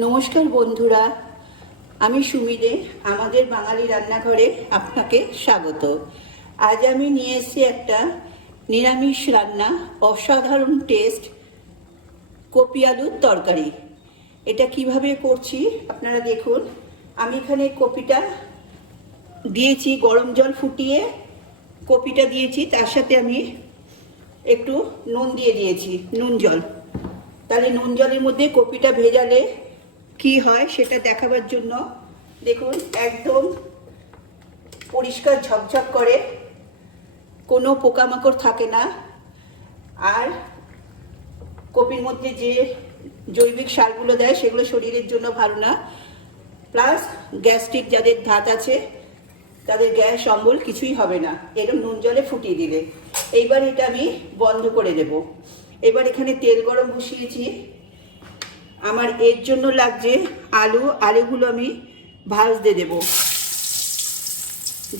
নমস্কার বন্ধুরা, আমি সুমি দে। আমাদের বাঙালি রান্নাঘরে আপনাকে স্বাগত। আজ আমি নিয়ে এসেছি একটা নিরামিষ রান্না, অসাধারণ টেস্ট, কপি আলুর তরকারি। এটা কিভাবে করছি আপনারা দেখুন। আমি এখানে কপিটা দিয়েছি, গরম জল ফুটিয়ে কপিটা দিয়েছি, তার সাথে আমি একটু নুন দিয়ে দিয়েছি, নুন জল। তাহলে নুন জলের মধ্যে কপিটা ভেজালে কি হয় সেটা দেখাবার জন্য দেখুন, একদম পরিষ্কার ঝকঝক করে, কোনো পোকামাকড় থাকে না। আর কপির মধ্যে যে জৈবিক সারগুলো দেয় সেগুলো শরীরের জন্য ভালো না। প্লাস গ্যাস্ট্রিক যাদের ধাত আছে তাদের গ্যাস অম্বল কিছুই হবে না এরকম নুন জলে ফুটিয়ে দিলে। এইবার এটা আমি বন্ধ করে দেব। এবার এখানে তেল গরম বসিয়েছি। আমার এর জন্য লাগছে আলুগুলো আমি ভাজতে দেব।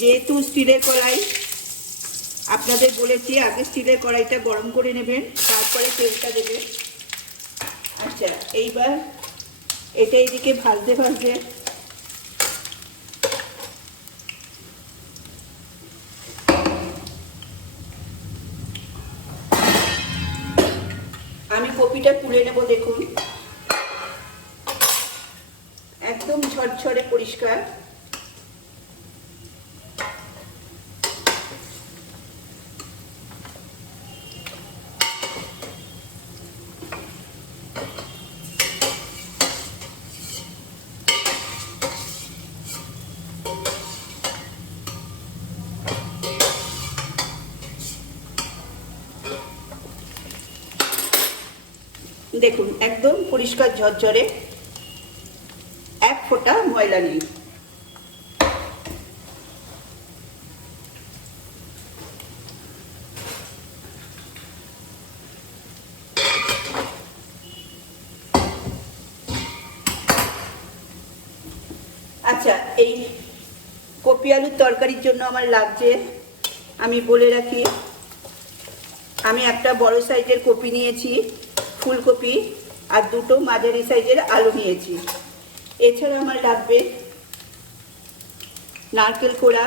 যেহেতু স্টিলের কড়াই, আপনাদের বলেছি আগে স্টিলের কড়াইটা গরম করে নেবেন, তারপরে তেলটা দেবেন। আচ্ছা, এইবার এটা এদিকে ভাজতে ভাজতে আমি কপিটা তুলে নেব। দেখুন, একদম ঝরঝরে পরিষ্কার। দেখুন, একদম পরিষ্কার ঝরঝরে, এক ফোঁটা ময়লা নেই। আচ্ছা, এই কপি আলুর তরকারির জন্য আমার লাগছে, আমি বলে রাখি, আমি একটা বড় সাইজের কপি নিয়েছি, ফুলকপি, আর দুটো মাঝারি সাইজের আলু নিয়েছি। এছাড়া আমার লাগবে নারকেল কোড়া,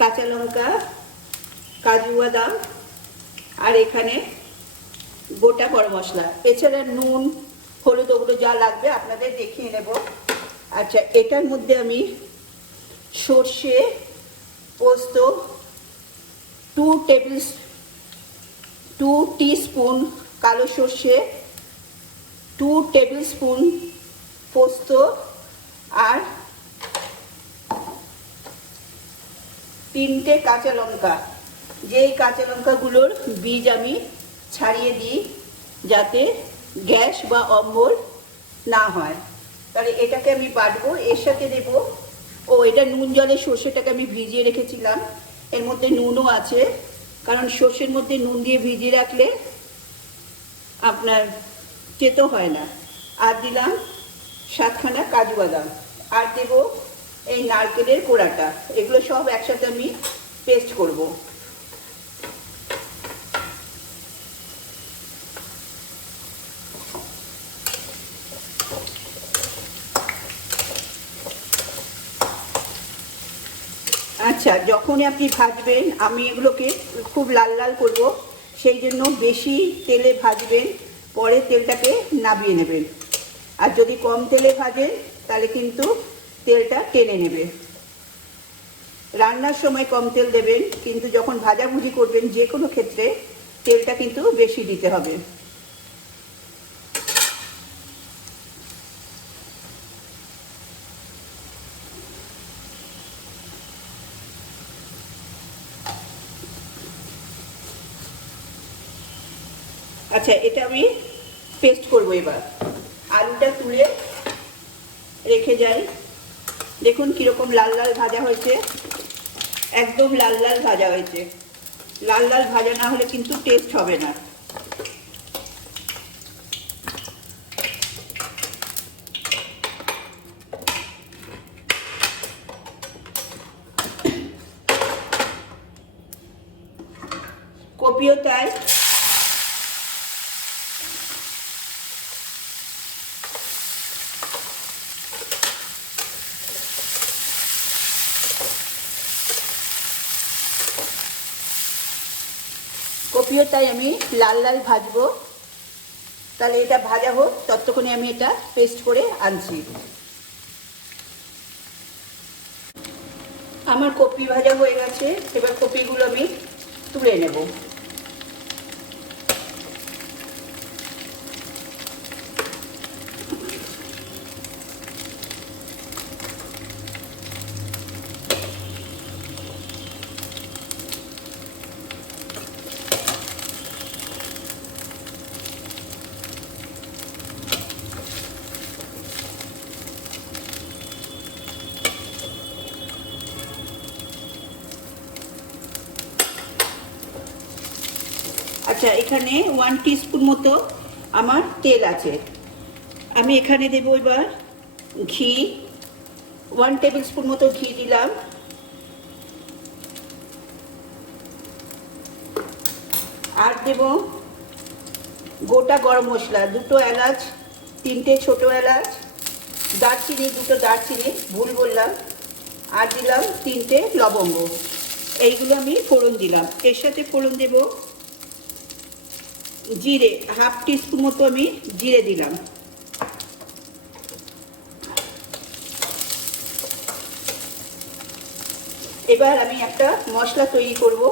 কাঁচা লঙ্কা, কাজু বাদাম, আর এখানে গোটা গরম মশলা। এছাড়া নুন, হলুদ, ওগুলো যা লাগবে আপনাদের দেখিয়ে নেব। আচ্ছা, এটার মধ্যে আমি সর্ষে, পোস্ত 2 টিস্পুন, কালো সর্ষে 2 টেবিল স্পুন, পোস্ত, আর 3টে কাঁচা লঙ্কা। যেই কাঁচা লঙ্কাগুলোর বীজ আমি ছাড়িয়ে দিই যাতে গ্যাস বা অম্বল না হয়। তাহলে এটাকে আমি বাটবো। এর সাথে দেব, এটা নুন জলে সর্ষেটাকে আমি ভিজিয়ে রেখেছিলাম, এর মধ্যে নুনও আছে, কারণ সর্ষের মধ্যে নুন দিয়ে ভিজিয়ে রাখলে আপনার তেতো হয় না। আর দিলাম 7খানা কাজু বাদাম, আর দেব এই নারকেলের কোড়াটা। এগুলো সব একসাথে আমি পেস্ট করব। আচ্ছা, যখনই আপনি ভাজবেন, আমি এগুলোকে খুব লাল লাল করব, সেই জন্য বেশি তেলে ভাজবেন, পরে তেলটাকে নামিয়ে নেবেন। আর যদি কম তেলে ভাজেন তাহলে কিন্তু তেলটা টেনে নেবে। রান্নার সময় কম তেল দেবেন, কিন্তু যখন ভাজাভুজি করবেন যে কোনো ক্ষেত্রে তেলটা কিন্তু বেশি দিতে হবে। আচ্ছা, এটা আমি পেস্ট করব। এবার আলুটা তুলে রেখে যাই। দেখুন কীরকম লাল লাল ভাজা হয়েছে, একদম লাল লাল ভাজা হয়েছে। লাল লাল ভাজা না হলে কিন্তু টেস্ট হবে না। কপিও তাই। কপিও তাই আমি লাল লাল ভাজবো। তাহলে এটা ভাজা হোক, ততক্ষণে আমি এটা পেস্ট করে আনছি। আমার কপি ভাজা হয়ে গেছে, এবার কপিগুলো আমি তুলে নেব। আচ্ছা, এখানে 1 টিস্পুন মতো আমার তেল আছে। আমি এখানে দেব এবার ঘি, 1 টেবিল স্পুন মতো ঘি দিলাম। আর দেব গোটা গরম মশলা, 2টো এলাচ, 3টে ছোটো এলাচ, দারচিনি, 2টো দারচিনি, ভুল বললাম, আর দিলাম 3টে লবঙ্গ। এইগুলো আমি ফোড়ন দিলাম। এর সাথে ফোড়ন দেব জিরে, 1/2 টিস্পুন মতো আমি জিরে দিলাম। এবার আমি একটা মশলা তৈরি করব।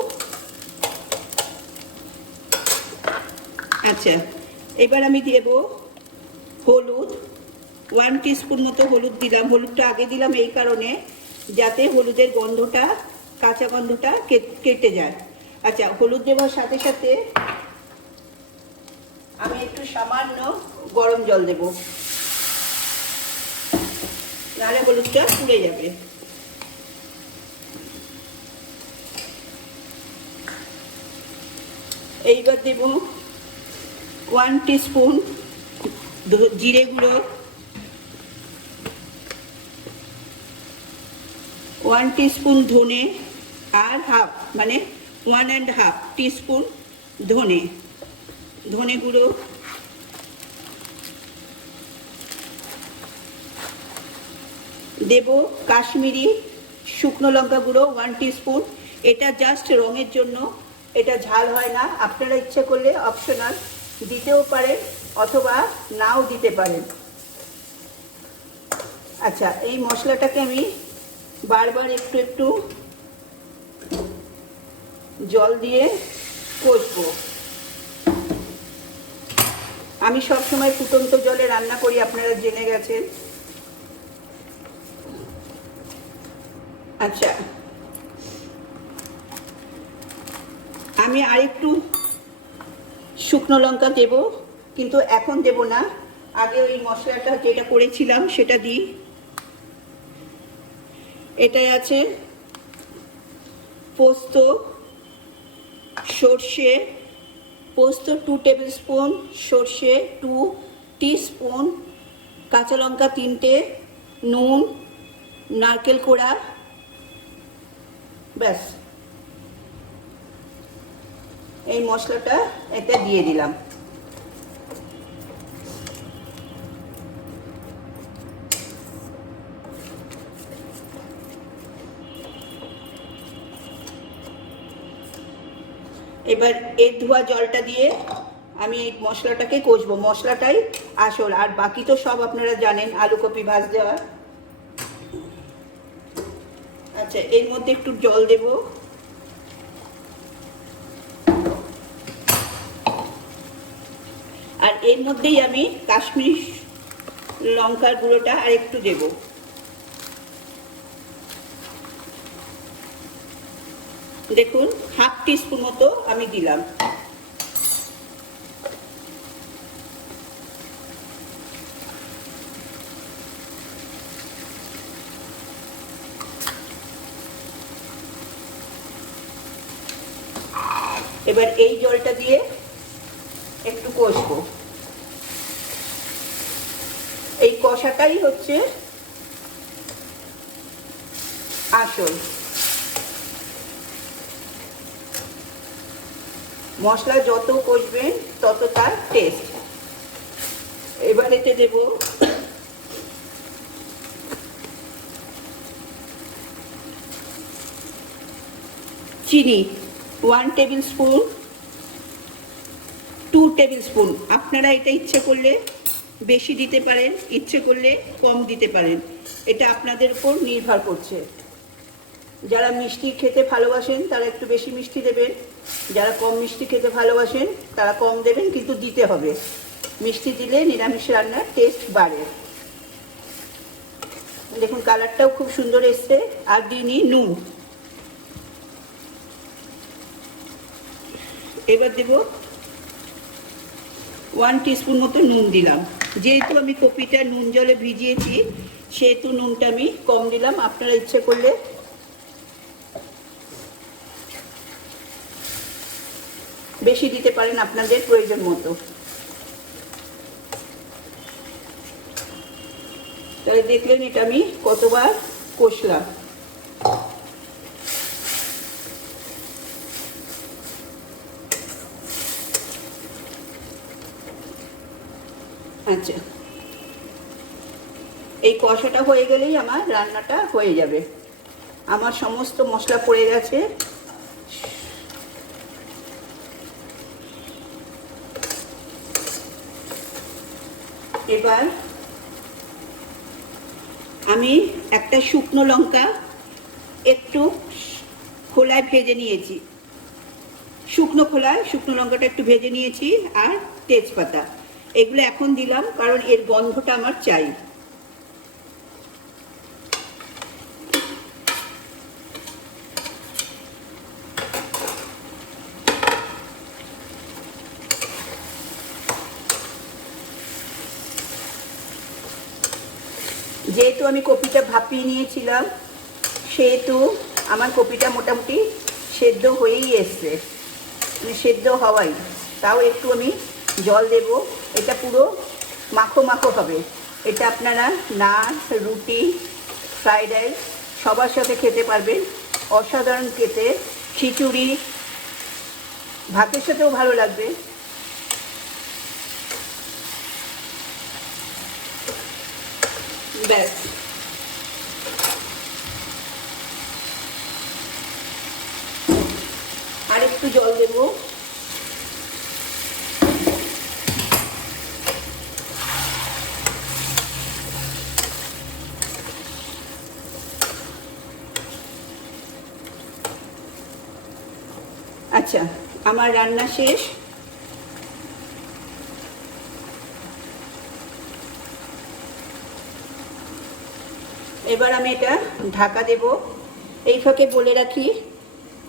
আচ্ছা, এবার আমি দেব হলুদ, 1 টিস্পুন মতো হলুদ দিলাম। হলুদটা আগে দিলাম এই কারণে যাতে হলুদের গন্ধটা, কাঁচা গন্ধটা কেটে যায়। আচ্ছা, হলুদ দেওয়ার সাথে সাথে আমি একটু সামান্য গরম জল দেব, নাহলে হলুদটা পুড়ে যাবে। এইবার দেব 1 টিস্পুন জিরে গুঁড়ো, 1 টিস্পুন ধনে, আর হাফ মানে 1.5 টিস্পুন ধনে গুঁড়ো, দেব কাশ্মীরি শুকনো লঙ্কা গুঁড়ো 1 টিস্পুন। এটা জাস্ট রঙের জন্য, এটা ঝাল হয় না। আপনারা ইচ্ছে করলে অপশনাল দিতেও পারেন অথবা নাও দিতে পারেন। আচ্ছা, এই মশলাটাকে আমি বারবার একটু একটু জল দিয়ে কষবো। আমি সবসময় ফুটন্ত জলে রান্না করি, আপনারা জেনে গেছেন। আচ্ছা, আমি আরেকটু শুকনো লঙ্কা দেব, কিন্তু এখন দেব না, আগে ওই মশলাটা যেটা করেছিলাম সেটা দিই। এটাই আছে পোস্ত, সর্ষে, পোস্ত 2 টেবিল স্পুন, সর্ষে 2 টিস্পুন, কাঁচা লঙ্কা 3টে, নুন, নারকেল কোড়া, ব্যাস। এই মশলাটা এতে দিয়ে দিলাম। এবার এর ধোয়া জলটা দিয়ে আমি এই মশলাটাকে কষবো। মশলাটাই আসল, আর বাকি তো সব আপনারা জানেন, আলু কপি ভাজ দেওয়া। আচ্ছা, এর মধ্যে একটু জল দেব, আর এর মধ্যেই আমি কাশ্মীরি লঙ্কার গুঁড়োটা আর একটু দেব। দেখুন, 1/2 টিস্পুন মতো আমি দিলাম। এবার এই জলটা দিয়ে একটু কষবো। এই কষাটাই হচ্ছে আসল। মশলা যত কষবেন তত তার টেস্ট। এবার এতে দেব চিনি, 1 টেবিল স্পুন, টেবিল স্পুন। আপনারা এটা ইচ্ছে করলে বেশি দিতে পারেন, ইচ্ছে করলে কম দিতে পারেন, এটা আপনাদের উপর নির্ভর করছে। যারা মিষ্টি খেতে ভালোবাসেন তারা একটু বেশি মিষ্টি দেবেন, যারা কম মিষ্টি খেতে ভালোবাসেন তারা কম দেবেন, কিন্তু দিতে হবে। মিষ্টি দিলে নিরামিষ রান্নার টেস্ট বাড়ে। দেখুন কালারটাও খুব সুন্দর এসছে। আর দিইনি নুন। এবার দেব 1 টিস্পুন মতো নুন দিলাম। যেহেতু আমি কপিটা নুন জলে ভিজিয়েছি সেহেতু নুনটা আমি কম দিলাম। আপনারা ইচ্ছে করলে বেশি দিতে পারেন আপনাদের প্রয়োজন মতো। তাহলে দেখলেন এটা আমি কতবার কষলাম। আচ্ছা, এই কষাটা হয়ে গেলেই আমার রান্নাটা হয়ে যাবে। আমার সমস্ত মশলা পড়ে গেছে। এবার আমি একটা শুকনো লঙ্কা একটু খোলায় ভেজে নিয়েছি, শুকনো খোলায় শুকনো লঙ্কাটা একটু ভেজে নিয়েছি, আর তেজপাতা, এগুলো এখন দিলাম কারণ এর গন্ধটা আমার চাই। যেহেতু আমি কপিটা ভাপিয়ে নিয়েছিলাম সেহেতু আমার কপিটা মোটামুটি সেদ্ধ হয়েই এসছে, মানে সেদ্ধ হওয়াই। তাও একটু আমি জল দেব। এটা পুরো মাখো মাখো হবে। এটা আপনারা নান, রুটি, ফ্রাইড রাইস সবার সাথে খেতে পারবেন। অসাধারণ খেতে। খিচুড়ি, ভাতের সাথেও ভালো লাগবে। ব্যাস, আর একটু জল দেব। আচ্ছা, আমার রান্না শেষ। এবার আমি এটা ঢাকা দেব। এই ফাঁকে বলে রাখি,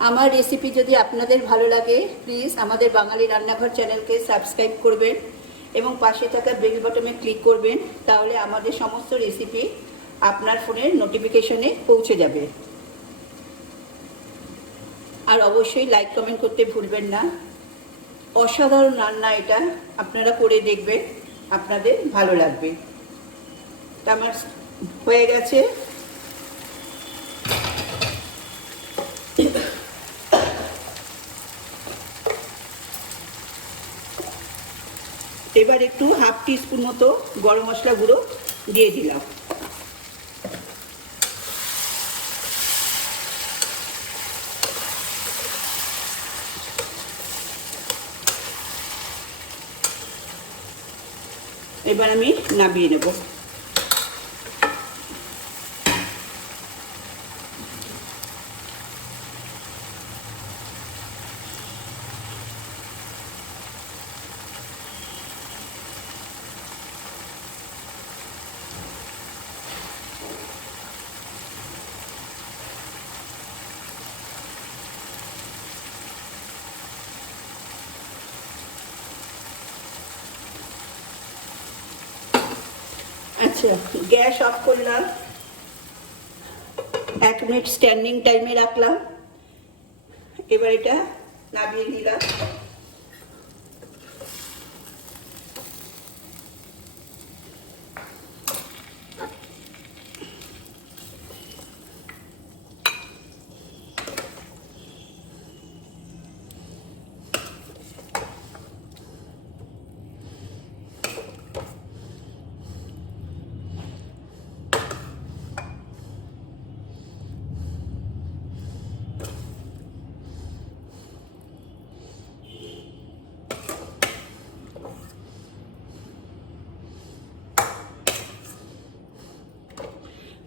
আমার রেসিপি যদি আপনাদের ভালো লাগে প্লিজ আমাদের বাঙালি রান্নাঘর চ্যানেলকে সাবস্ক্রাইব করবেন এবং পাশে থাকা বেল বাটনে ক্লিক করবেন, তাহলে আমাদের সমস্ত রেসিপি আপনার ফোনের নোটিফিকেশনে পৌঁছে যাবে। আর অবশ্যই লাইক কমেন্ট করতে ভুলবেন না। অসাধারণ রান্না এটা, আপনারা করে দেখবেন, আপনাদের ভালো লাগবে। তা আমার হয়ে গেছে। এবার একটু 1/2 টিস্পুন মতো গরম মশলা গুঁড়ো দিয়ে দিলাম। এবার আমি নামিয়ে নেব। আচ্ছা, গ্যাস অফ করলাম, 1 মিনিট স্ট্যান্ডিং টাইমে রাখলাম। এবার এটা নামিয়ে নিলাম।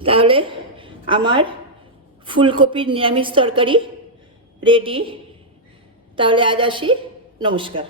তাহলে আমার ফুলকপির নিরামিষ তরকারি রেডি। তাহলে আজ আসি, নমস্কার।